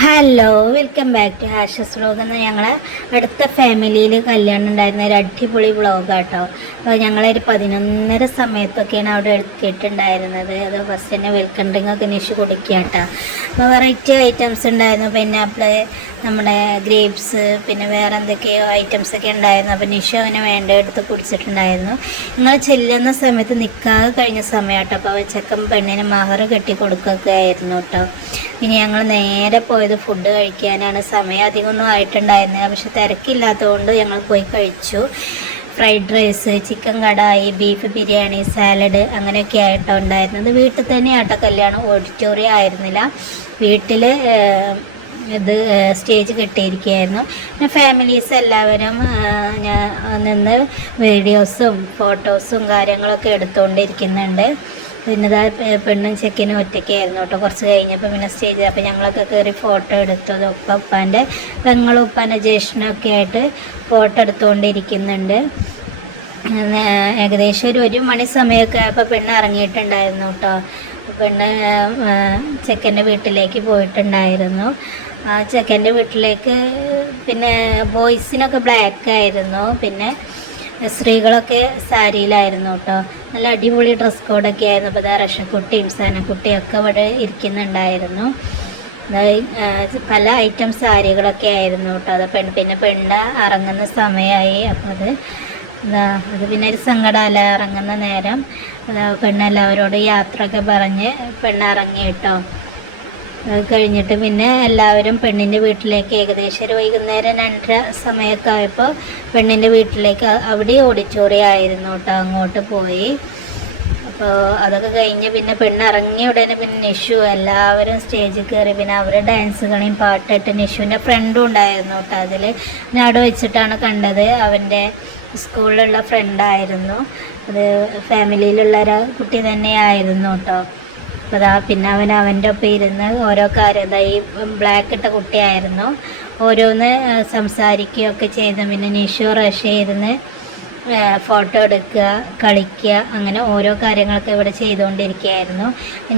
Hello welcome back to Hashas vlog എന്ന് ഞങ്ങളെ അടുത്ത ഫാമിലിയിൽ കല്യാണം ഉണ്ടായിരുന്ന ഒരു അടിപൊളി വ്ളോഗ് കേട്ടോ അപ്പോൾ ഞങ്ങളൊരു പതിനൊന്നര സമയത്തൊക്കെയാണ് അവിടെ എടുത്തിട്ടുണ്ടായിരുന്നത് അത് ഫസ്റ്റ് തന്നെ വെൽക്കം ഡ്രിങ്ക് ഒക്കെ നിഷ് കൊടുക്കുക കേട്ടോ അപ്പോൾ വെറൈറ്റി ഐറ്റംസ് ഉണ്ടായിരുന്നു. പിന്നെ അപ്പോൾ നമ്മുടെ ഗ്രേപ്സ് പിന്നെ വേറെ എന്തൊക്കെയോ ഐറ്റംസ് ഒക്കെ ഉണ്ടായിരുന്നു. അപ്പോൾ നിഷ അവനെ വേണ്ട എടുത്ത് കുടിച്ചിട്ടുണ്ടായിരുന്നു. നിങ്ങൾ ചെല്ലുന്ന സമയത്ത് നിൽക്കാതെ കഴിഞ്ഞ സമയം കേട്ടോ അപ്പോൾ ചെക്കൻ പെണ്ണിന് മഹർ കെട്ടി കൊടുക്കുകയൊക്കെ ആയിരുന്നു കേട്ടോ. ഇനി ഞങ്ങൾ നേരെ പോയത് ഫുഡ് കഴിക്കാനാണ്. സമയം അധികമൊന്നും ആയിട്ടുണ്ടായിരുന്നില്ല. പക്ഷെ തിരക്കില്ലാത്തതുകൊണ്ട് ഞങ്ങൾ പോയി കഴിച്ചു. Fried rice chicken kadai beef biryani salad അങ്ങനെയൊക്കെ ആയിട്ടോ ഉണ്ടായിരുന്നത് വീട്ടിൽ തന്നെ ആട്ടോ കല്യാണം. ഓഡിറ്റോറിയം ആയിരുന്നില്ല. വീട്ടിൽ ഇത് സ്റ്റേജ് കെട്ടിയിരിക്കുകയായിരുന്നു. പിന്നെ ഫാമിലീസ് എല്ലാവരും ഞാൻ നിന്ന് വീഡിയോസും ഫോട്ടോസും കാര്യങ്ങളൊക്കെ എടുത്തുകൊണ്ടിരിക്കുന്നുണ്ട്. പിന്നെ ഇതാ പെണ്ണും ചെക്കനും ഒറ്റയ്ക്കായിരുന്നു കേട്ടോ. കുറച്ച് കഴിഞ്ഞപ്പോൾ പിന്നെ സ്റ്റേജ് അപ്പോൾ ഞങ്ങളൊക്കെ കയറി ഫോട്ടോ എടുത്തത് ഉപ്പ ഉപ്പാന്റെ പെങ്ങളും ഉപ്പാന്റെ ജ്യേഷ്ഠനൊക്കെ ആയിട്ട് ഫോട്ടോ എടുത്തുകൊണ്ടിരിക്കുന്നുണ്ട്. ഏകദേശം ഒരു ഒരു മണി സമയമൊക്കെ ആയപ്പോൾ പെണ്ണ് ഇറങ്ങിയിട്ടുണ്ടായിരുന്നു കേട്ടോ. പെണ്ണ് ചെക്കന്റെ വീട്ടിലേക്ക് പോയിട്ടുണ്ടായിരുന്നു. ആ ചെക്കന്റെ വീട്ടിലേക്ക് പിന്നെ ബോയ്സിനൊക്കെ ബ്ലാക്ക് ആയിരുന്നു. പിന്നെ സ്ത്രീകളൊക്കെ സാരിയിലായിരുന്നു കേട്ടോ. നല്ല അടിപൊളി ഡ്രസ് കോഡൊക്കെ ആയിരുന്നു. അപ്പോൾ ഇതാ റഷക്കുട്ടിയും സനക്കുട്ടിയും ഒക്കെ ഇവിടെ ഇരിക്കുന്നുണ്ടായിരുന്നു. പല ഐറ്റം സാരികളൊക്കെ ആയിരുന്നു കേട്ടോ. അത് പെൺ പിന്നെ പെണ്ണ ഇറങ്ങുന്ന സമയമായി. അപ്പോൾ അത് അത് പിന്നെ ഒരു സങ്കടമല്ല ഇറങ്ങുന്ന നേരം. പെണ്ണെല്ലാവരോട് യാത്രയൊക്കെ പറഞ്ഞ് പെണ്ണ് ഇറങ്ങി കേട്ടോ. കഴിഞ്ഞിട്ട് പിന്നെ എല്ലാവരും പെണ്ണിന്റെ വീട്ടിലേക്ക് ഏകദേശം ഒരു വൈകുന്നേരം രണ്ടര സമയമൊക്കെ ആയപ്പോൾ പെണ്ണിന്റെ വീട്ടിലേക്ക് അവിടെ ഓഡിറ്റോറിയം ആയിരുന്നു കേട്ടോ അങ്ങോട്ട് പോയി. അപ്പോൾ അതൊക്കെ കഴിഞ്ഞ് പിന്നെ പെണ്ണ് ഇറങ്ങിയ ഉടനെ പിന്നെ നിഷു എല്ലാവരും സ്റ്റേജിൽ കയറി പിന്നെ അവരുടെ ഡാൻസ് കളിയും പാട്ടിട്ട് നിഷുവിന്റെ ഫ്രണ്ടും ഉണ്ടായിരുന്നു കേട്ടോ അതിൽ ഞാൻ അവിടെ വെച്ചിട്ടാണ് കണ്ടത് അവന്റെ സ്കൂളിലുള്ള ഫ്രണ്ടായിരുന്നു. അത് ഫാമിലിയിലുള്ള ഒരു കുട്ടി തന്നെയായിരുന്നു കേട്ടോ. അപ്പോൾ അതാ പിന്നെ അവൻ അവന്റെ ഒപ്പം ഇരുന്ന് ഓരോ കാര്യം എന്താ ഈ ബ്ലാക്ക് ഇട്ട കുട്ടിയായിരുന്നു. ഓരോന്ന് സംസാരിക്കുകയൊക്കെ ചെയ്ത് പിന്നെ നിഷു റഷ് ഇരുന്ന് ഫോട്ടോ എടുക്കുക കളിക്കുക അങ്ങനെ ഓരോ കാര്യങ്ങളൊക്കെ ഇവിടെ ചെയ്തുകൊണ്ടിരിക്കുകയായിരുന്നു.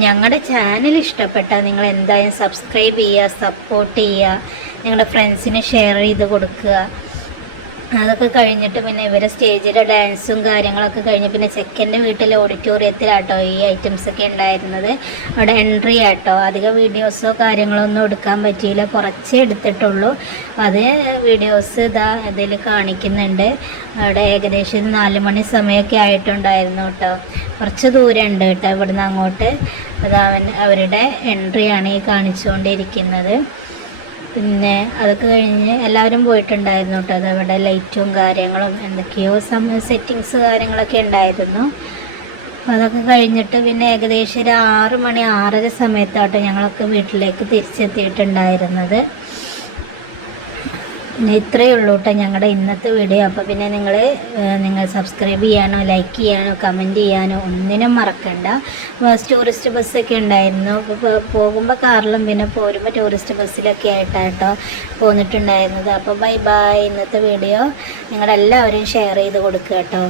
ഞങ്ങളുടെ ചാനൽ ഇഷ്ടപ്പെട്ടാൽ നിങ്ങൾ എന്തായാലും സബ്സ്ക്രൈബ് ചെയ്യുക സപ്പോർട്ട് ചെയ്യുക നിങ്ങളുടെ ഫ്രണ്ട്സിന് ഷെയർ ചെയ്ത് കൊടുക്കുക. അതൊക്കെ കഴിഞ്ഞിട്ട് പിന്നെ ഇവരെ സ്റ്റേജിലെ ഡാൻസും കാര്യങ്ങളൊക്കെ കഴിഞ്ഞ് പിന്നെ ചെക്കന്റെ വീട്ടിലെ ഓഡിറ്റോറിയത്തിലാട്ടോ ഈ ഐറ്റംസ് ഒക്കെ ഉണ്ടായിരുന്നത്. അവിടെ എൻട്രി ആട്ടോ. അധികം വീഡിയോസോ കാര്യങ്ങളൊന്നും എടുക്കാൻ പറ്റിയില്ല. കുറച്ചേ എടുത്തിട്ടുള്ളൂ. അത് വീഡിയോസ് ഇതാ ഇതിൽ കാണിക്കുന്നുണ്ട്. അവിടെ ഏകദേശം നാല് മണി സമയമൊക്കെ ആയിട്ടുണ്ടായിരുന്നു കേട്ടോ. കുറച്ച് ദൂരം ഉണ്ട് കേട്ടോ ഇവിടുന്ന് അങ്ങോട്ട്. അത് അവൻ അവരുടെ എൻട്രിയാണ് ഈ കാണിച്ചുകൊണ്ടിരിക്കുന്നത്. പിന്നെ അതൊക്കെ കഴിഞ്ഞ് എല്ലാവരും പോയിട്ടുണ്ടായിരുന്നു കേട്ടോ അതവിടെ ലൈറ്റും കാര്യങ്ങളും എന്തൊക്കെയോ സം സെറ്റിങ്സ് കാര്യങ്ങളൊക്കെ ഉണ്ടായിരുന്നു. അതൊക്കെ കഴിഞ്ഞിട്ട് പിന്നെ ഏകദേശം ഒരു ആറ് മണി ആറര സമയത്താട്ടോ ഞങ്ങളൊക്കെ വീട്ടിലേക്ക് തിരിച്ചെത്തിയിട്ടുണ്ടായിരുന്നത്. പിന്നെ ഇത്രയേ ഉള്ളൂ കേട്ടോ ഞങ്ങളുടെ ഇന്നത്തെ വീഡിയോ അപ്പോൾ പിന്നെ നിങ്ങൾ നിങ്ങൾ സബ്സ്ക്രൈബ് ചെയ്യാനോ ലൈക്ക് ചെയ്യാനോ കമന്റ് ചെയ്യാനോ ഒന്നിനും മറക്കണ്ട. ടൂറിസ്റ്റ് ബസ്സൊക്കെ ഉണ്ടായിരുന്നു. പോകുമ്പോൾ കാറിലും പിന്നെ പോരുമ്പോൾ ടൂറിസ്റ്റ് ബസ്സിലൊക്കെ ആയിട്ടാട്ടോ പോന്നിട്ടുണ്ടായിരുന്നത്. അപ്പോൾ ബൈ ബൈ ഇന്നത്തെ വീഡിയോ നിങ്ങളെല്ലാവരും ഷെയർ ചെയ്ത് കൊടുക്കുക കേട്ടോ.